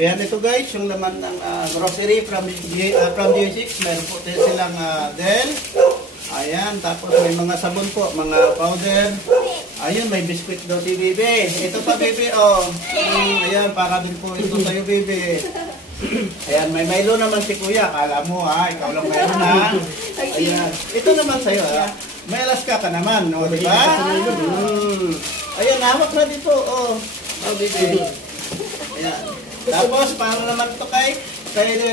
Ayan, ito guys, yung laman ng grocery from G6. Meron po silang Del. Ayan, tapos may mga sabon po, mga powder. Ayun, may biscuit daw si Bibi. Ito pa, Bibi, oh. Ayan, para din po ito sa'yo, Bibi. Ayan, may Milo naman si Kuya. Kala mo, ha? Ikaw lang meron, ha? Ayan. Ito naman sa'yo, ha? May Alaska ka naman, no? Diba? Ayan, hawak na dito, oh. Oh, Bibi. Ayan. Tapos, para naman ito kay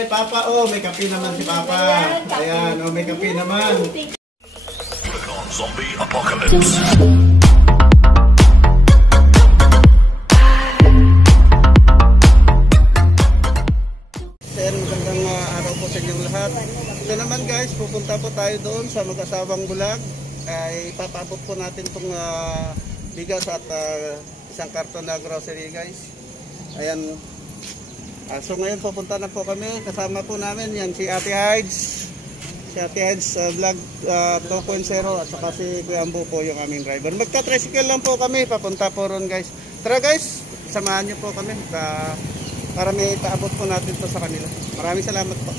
Papa, oh, may kape naman si Papa. Ayan, oh, may kape naman. Zombie Apocalypse. Magandang araw po sa inyong lahat. Ito naman guys, pupunta po tayo doon sa mag-asawang bulag. Ay ipapabot po natin itong bigas at isang karton na grocery guys. Ayan. So ngayon pupunta na po kami. Kasama po namin yan si Ate Hides. Si Ate Hides Vlog 2.0 at saka si Kuya Ambo po yung aming driver. Magka-tricycle lang po kami. Papunta po ron guys. Tara guys, samahan niyo po kami para may paabot po natin to sa kanila. Maraming salamat po.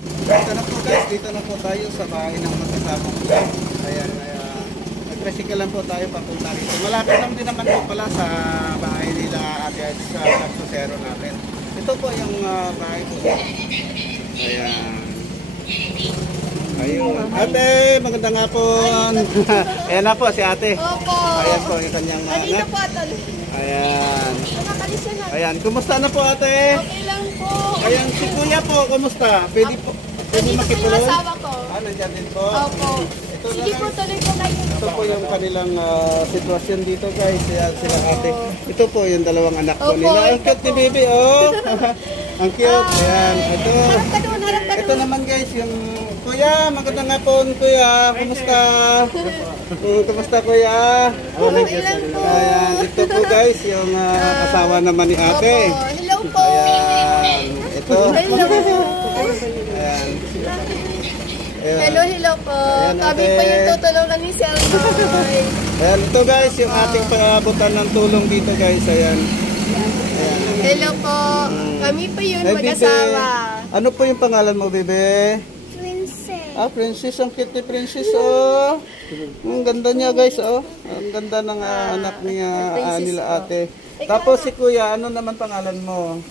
Dito na po guys, dito na po tayo sa bahay ng magkasama ko. Ayan, nag-tricycle lang po tayo papunta rito. Malapit lang din naman po pala sa bahay nila Ate Hides sa Vlog 2.0 natin. Ito po yung bahay po. Ayan. Ayun. Ate, magandang hapon. Ayan na po si ate. Opo. Ayan po yung kanyang Dito po ito. Ayan. Ayan, kumusta na po ate? Okay lang po. Ayan, si kuya po, kumusta? Pwede makipulong? Yung asawa ko. Nandiyan din po. Opo. Sige po, tuloy po kayo. Ito po yung kanilang sitwasyon dito guys. Ayan sila ate. Ito po yung dalawang anak ko nila. Ang cute ni baby, oh. Ang cute. Ayan, ito. Ito naman guys, yung kuya, magandang hapon kuya. Kumusta? Kumusta kuya? Okay lang po. Ayan, ito po guys, yung asawa naman ni ate. Hello po. Ayan, ito. Hello. Ayan. Hello po. Kami po yung tutulungan ni Sir Noy. Ayan, ito guys, yung ating pang-abutan ng tulong dito guys. Ayan. Hello po. Kami po yun, mag-asawa. Ano po yung pangalan mo, bebe? Princess. Princess. Ang cute ni Princess, oh. Ang ganda niya, guys, oh. Ang ganda ng anak niya, nila ate. Tapos si kuya, ano naman pangalan mo?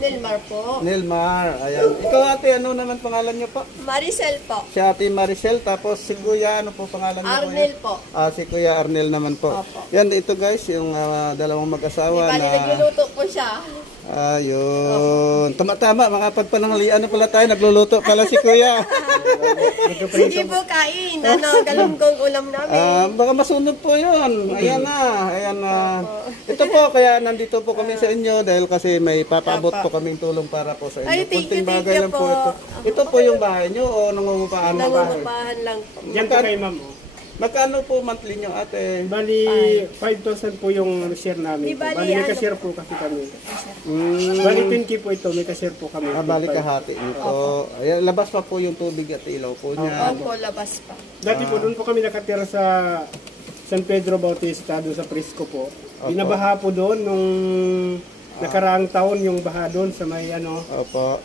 Nilmar po. Nilmar. Ayan. Ikaw, ate, ano naman pangalan niyo po? Maricel po. Si ate Maricel. Tapos si kuya, ano po pangalan niyo? Arnel po. Si kuya Arnel naman po. Opo. Yan, ito guys, yung dalawang mag-asawa na... nagluluto po siya. Ayun. Tama, mga pagpananghalian na pala tayo. Nagluluto pala si kuya. Sige po, kain. Galunggong ulam namin. Baka masunog po yun. Ayan na. Ayan na. Ito po, kaya nandito po kami sa inyo dahil kasi may papaabot po kaming tulong para po sa inyo. Ay, thank you lang po ito. Ito po yung bahay nyo o nangungupahan na bahay? Nangungupahan lang po. Yan po kay ma'am. Magkano po monthly nyo ate? Bali, 5,000 po yung share namin. Bali, may ka-share po kasi kami. Bali, 10K po ito, may ka-share po kami. Bali kahati nito. Ayan, labas pa po yung tubig at ilaw po niya. Opo, labas pa. Dati po, doon po kami nakatira sa San Pedro Bautista, doon sa Prisco po. Binabaha po doon nung nakaraang taon yung baha doon sa may ano. Opo.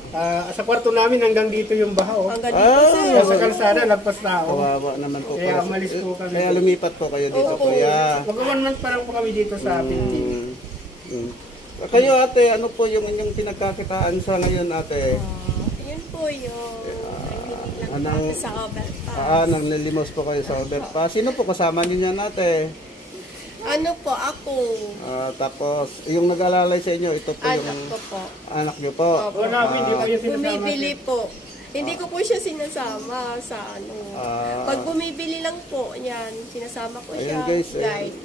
Sa kwarto namin hanggang dito yung baha. Hanggang dito sir. Sa kalsada, lagpas tao. Kawawa naman po. Kaya umalis po kami. Kaya lumipat po kayo dito kuya. Mag-1 month pa lang po kami dito sa Philippines. Kayo ate, ano po yung inyong pinagkakitaan sa ngayon ate? Yun po yung Anong, sa overpass. nanglilimos po kayo sa overpass. Sino po kasama niyo yan ate? Ano po, ako. Tapos, yung nag-alalay sa inyo, ito po Anak yung ko po. anak niyo po. Opo. Hindi po yung sinasama. Bumibili po. Hindi ko po siya sinasama sa ano. Pag bumibili lang po, yan, sinasama ko siya. Ayan guys. Guide.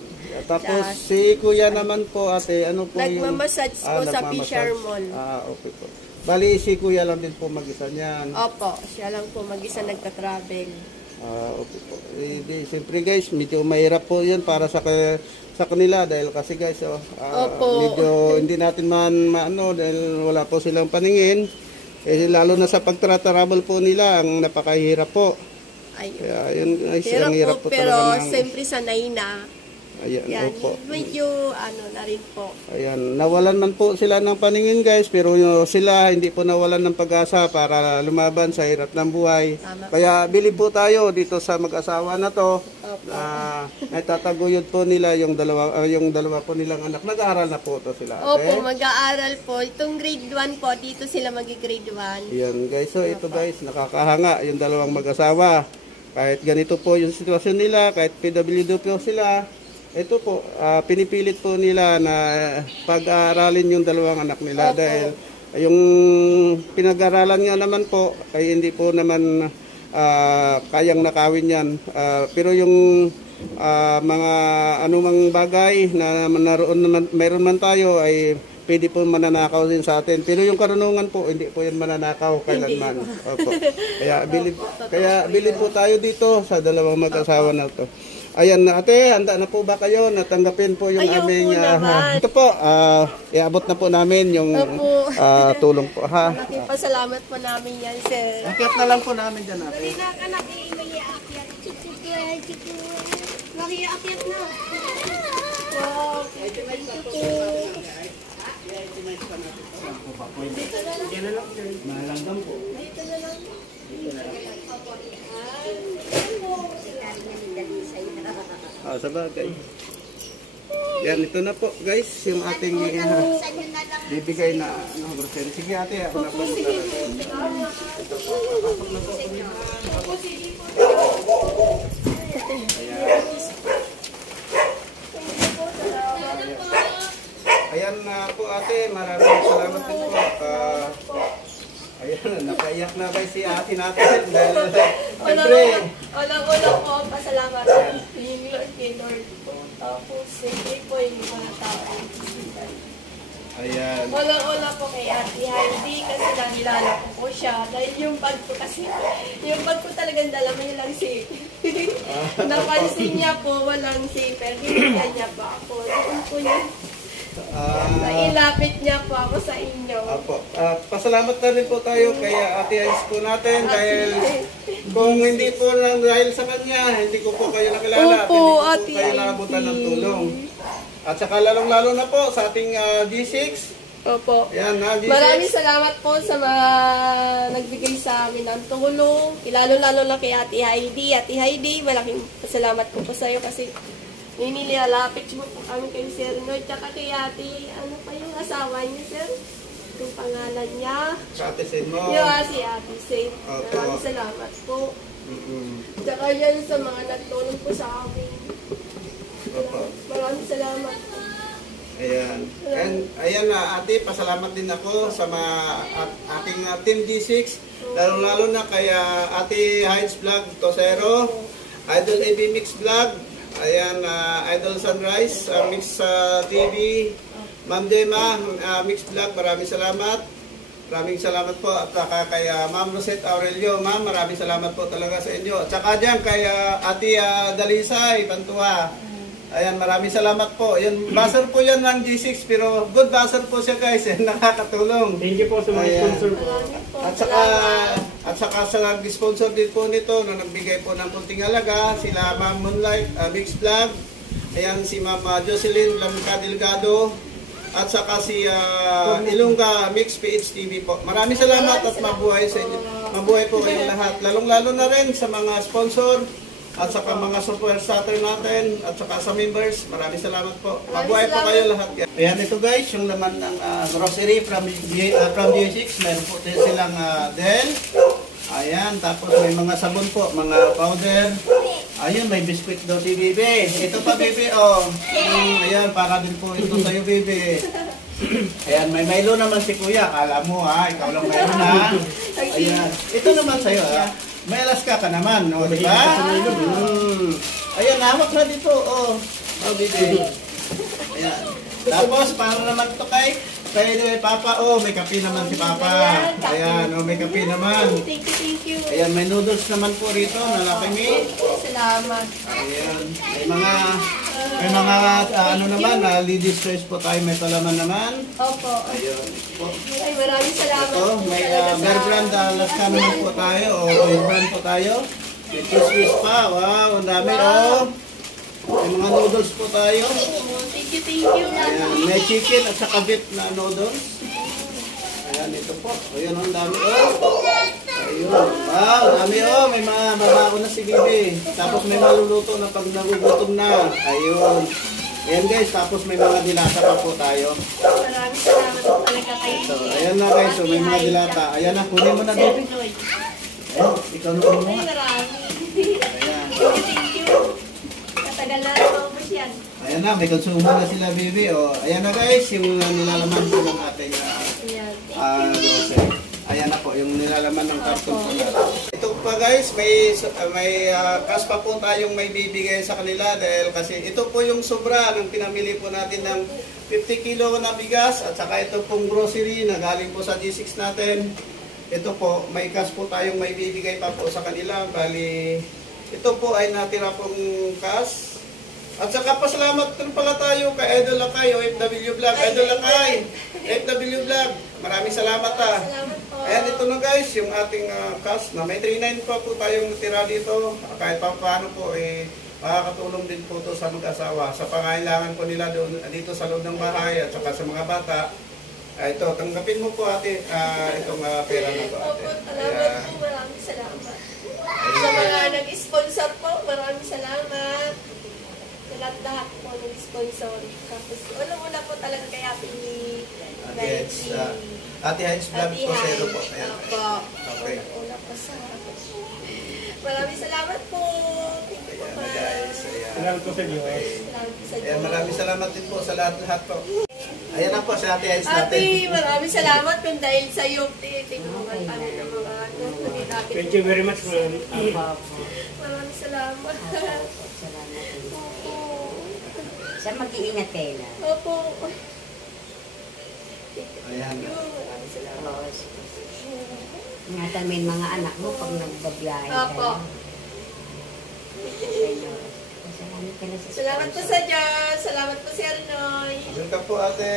Tapos, si kuya naman po ate, ano po yung... Nagmamassage po sa Fisher Mall. Okay po. Bali, si kuya lang din po mag-isa niyan. Opo, siya lang po mag-isa nagta-travel. Okay po. Siyempre guys, medyo mahirap po yan para sa kanila dahil kasi guys, medyo hindi natin maano dahil wala po silang paningin. Lalo na sa pagtra-travel po nila, ang napakahirap po. Ayun. Kaya yun guys, Hirap ang hirap po pero talaga. siyempre sanay na. Ayan, Yan, opo. medyo ano na rin po. Ayan, nawalan man po sila ng paningin guys, pero sila hindi po nawalan ng pag-asa para lumaban sa hirap ng buhay. Tama. Kaya bilib po tayo dito sa mag-asawa na to. Opo. Naitataguyod po nila yung dalawa po nilang anak. Nag-aaral na po to sila. Opo, mag-aaral po. Itong grade 1 po, dito sila grade 1. Ayan guys, so ito guys, nakakahanga yung dalawang mag-asawa. Kahit ganito po yung sitwasyon nila, kahit PWD po sila, ito po, pinipilit po nila na pag-aaralin yung dalawang anak nila. Opo. Dahil yung pinag-aralan nga naman po ay hindi po naman kayang nakawin yan. Pero yung mga anumang bagay na mayroon man tayo ay pwede po mananakaw din sa atin. Pero yung karunungan po, hindi po yan mananakaw kailanman. Opo. Kaya bilib po tayo dito sa dalawang mag-asawa na to. Ayan na ate, handa na po ba kayo? Natanggapin po yung Ayaw aming... po naman. ito po, iabot na po namin yung Opo. tulong po. Ha? Malaking pasalamat po namin yan, sir. Akyat na lang po namin dyan ate. Anak, may aakyat. Makiaakyat na. Wow, thank you po. Malanggam po. Sa bagay. Yan, ito na po guys, yung ating bibigay na grocery. Sige ate, ako na po. Ayan na po ate, maraming salamat din po. Ayan, nakaiyak na guys si ate natin. Dahil, siyempre, Walang po, pasalamat. Yung Lord kay Lord po. Tapos, hindi po yung mga tao. ayan. Walang po kay Ate Heidi kasi nangilala ko po siya. Dahil yung bag ko kasi, yung bag ko talagang dala may lang safe. Napansin niya po, walang safe. Pero binigyan niya pa ako. Doon po niya. Nailapit niya po ako sa inyo. Apo. Pasalamat na rin po tayo kay Ate Ice po natin dahil kung hindi po lang dahil sa kanya, hindi ko po kayo nakilala. Opo, hindi ko po Ate kayo nakabutan ng tulong. At saka lalong-lalo na po sa ating G6. Opo. Ayan, G6. Maraming salamat po sa mga nagbigay sa amin ng tulong. Lalo-lalo na kay Ate Heidi. Ate Heidi, malaking salamat po sa iyo kasi ninilalapit mo po kami kay Sir Noy. Tsaka kay Ate, ano pa yung asawa niya, Sir? Yung pangalan niya. Sa Ate Sin mo. Yung si Ate Saint. Opo. Maraming salamat po. Tsaka yan sa mga nagtulong po sa amin. Opo. Maraming salamat po. Ayan. And ayan na ate, pasalamat din ako sa mga ating Team G6. Lalo-lalo na kay Ate Heights Vlog Tosero, Idol AB Mix Vlog, ayan, Idol Sunrise, Mix TV, Ma'am Dema, Mix Vlog, maraming salamat. Maraming salamat po at saka kay Ma'am Rosette Aurelio, Ma'am, maraming salamat po talaga sa inyo. At saka dyan kay Ate Dalisay, Pantua. Ayan, maraming salamat po. Yan, buzzer po yan ng G6, pero good buzzer po siya guys, nakakatulong. Thank you po sa mga Ayan. sponsor po. At saka sa nag-sponsor din po nito, na nagbigay po ng kunting halaga, sila Ma'am Moonlight, Mix Vlog, ayan si Ma'am Jocelyn Blanca Delgado, at saka si Ilongga Mix PH TV po. Maraming salamat at mabuhay sa inyo. Mabuhay po kayong lahat. Lalong-lalo na rin sa mga sponsor, at saka mga super starter natin, at saka sa members, maraming salamat po. Mabuhay po kayo lahat. Ayan ito guys, yung laman ng grocery from G6. Meron po silang Del. Ayan, tapos may mga sabon po, mga powder. Ayun, may biscuit daw si Bibi. Ito pa Bibi, oh. Ayan, para din po ito sa'yo Bibi. Ayan, may Milo naman si Kuya. Kala mo ha, ikaw lang meron ha. Ayan, ito naman sa'yo ha. May Alaska ka naman, no, di ba? Ayan, hawak na dito, oh. Oh, Bibi. Ayan. Tapos, para naman ito kay Papa, oh, may kape naman si Papa. Ayan, oh, may kape naman. Thank you. Ayan, may noodles naman po rito, nalaki Salamat. Ayan, may mga ano naman, ladies choice po tayo, may palaman naman. Opo. Ayun po. Ay, maraming salamat. Ito, may Bear Brand Alaska naman po tayo, o Bear Brand po tayo. May Swiss pa, wow, ang dami, oh. May mga noodles po tayo. Oh, thank you. Ayan, may chicken at saka beef na noodles. Ayan, ito po. Ayun, ang dami. Oh. Ayun. Wow, dami oh. May mga babako na si Bibi. Tapos may maluluto na pag nagugutom na. Ayun. Ayan guys, tapos may mga dilata pa po tayo. Maraming salamat po talaga kayo. So, ayan na guys, so may mga dilata. Ayan na, kunin mo na Bibi. Ayan, ikaw na kunin mo. Ay, marami. Ayan. Thank you. Katagal na maubos yan. Ayan na, may konsumo na sila Bibi. O, ayan na guys, yung nilalaman po ng ating Ayan. grocery. Ayan na po, yung nilalaman ng karton po natin. Ito pa guys, may cash pa po tayong may bibigay sa kanila dahil kasi ito po yung sobra ng pinamili po natin ng 50 kilo na bigas at saka ito pong grocery na galing po sa G6 natin. Ito po, may cash po tayong may bibigay pa po sa kanila. Bali, ito po ay natira pong cash. At saka pasalamat din pala tayo kay Idol Lakay, OFW Vlog. Idol Lakay, OFW Vlog. Maraming salamat ha. Salamat po. Ayan, ito na guys, yung ating cash na may 39 pa po tayong natira dito. Kahit pa paano po, makakatulong din po to sa mag-asawa. Sa pangailangan po nila doon, dito sa loob ng bahay at saka sa mga bata. Ito, tanggapin mo po ate, itong pera na po ate. Opo, salamat po. Maraming salamat. Sa mga nag-sponsor po, maraming salamat. Sa lahat po nag-sponsor. Tapos, una po talaga kay Happy Ate Hines Vlog po, zero po. Ayan. Opo. Okay. Una po sa maraming salamat po. Thank you po, Ayan na ma'am. guys. Ayan. Salamat po sa Diyos. Salamat po sa Ayan, Diyos. maraming salamat din po sa lahat po. Ayan na po si Ate Hines natin. Ate, maraming salamat kung dahil sa iyo, tinulungan kami ng mga hindi natin. Thank you very much, ma'am. Maraming salamat. Salamat. Opo. Sa mag-iingat kayo na. Opo. Ayan. Maraming salamat. Ingatan mo yung mga anak mo pag nagbabiyahe ka. Opo. Salamat ka na sa Salamat po sa Diyos. Salamat po si Arnoy. Welcome po ate.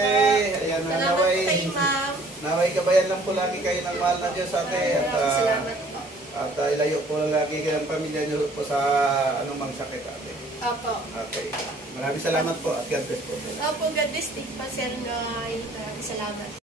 Ayan na, Salamat po naway. kay ma'am. Naway kabayan lang po lagi kayo ng mahal na Diyos ate. Maraming salamat po. At ilayo po lagi kayo ng pamilya niyo po sa anumang sakit ate. Opo. Okay. Maraming salamat po at God bless po. Opo, God bless. Thank you po si Arnoy. Maraming salamat.